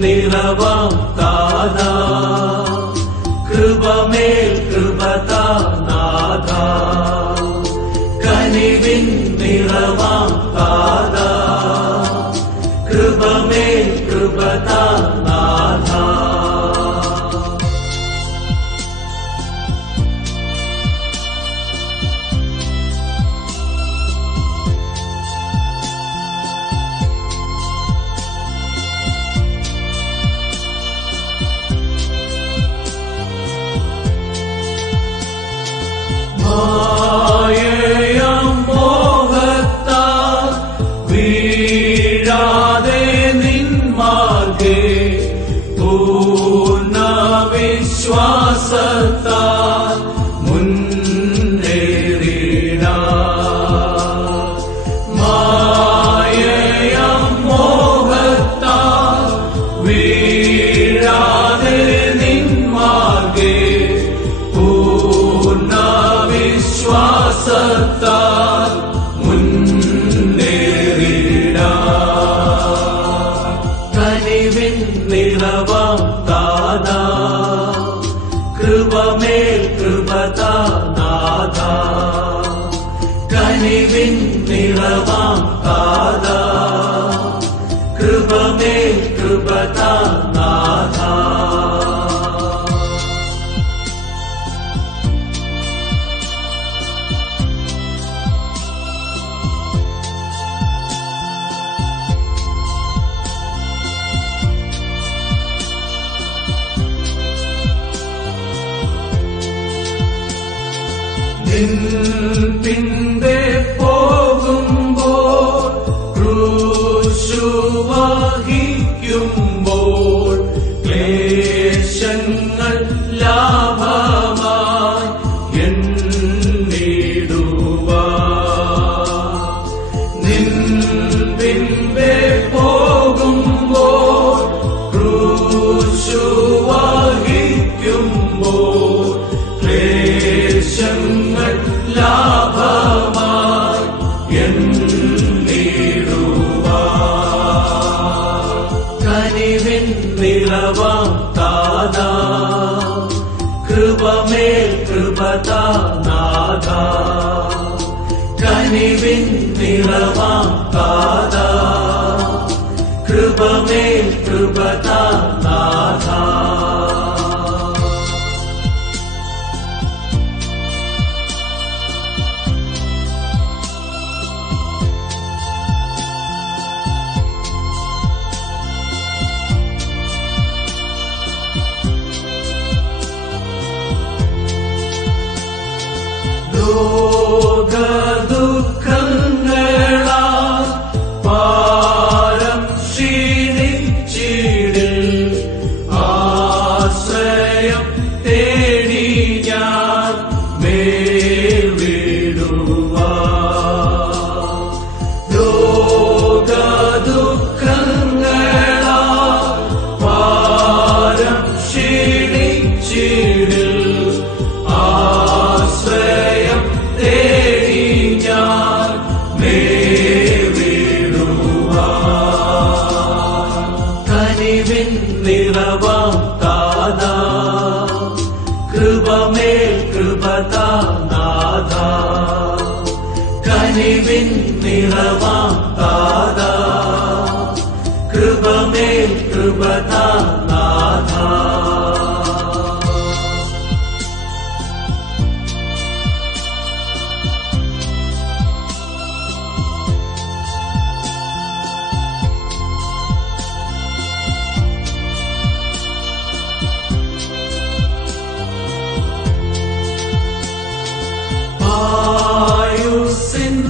निरवता कृप मे कृपता नादा विश्वासता। പിൻ कृपमे कृपता नादा कनिविन् विरवादा कृपमे कृपता नादा ക്ഷീണിച്ചിടിൽ ആശ്രയം തേടി ഞാൻ കനിവിൻ നിറവാം താത. കൃപമേൽ കൃപതാ നാഥ. കനിവിൻ നിറവാം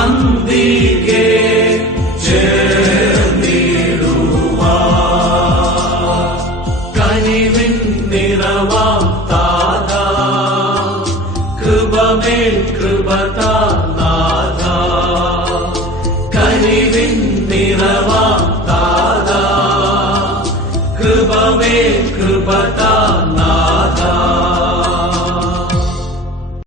শান্তিকে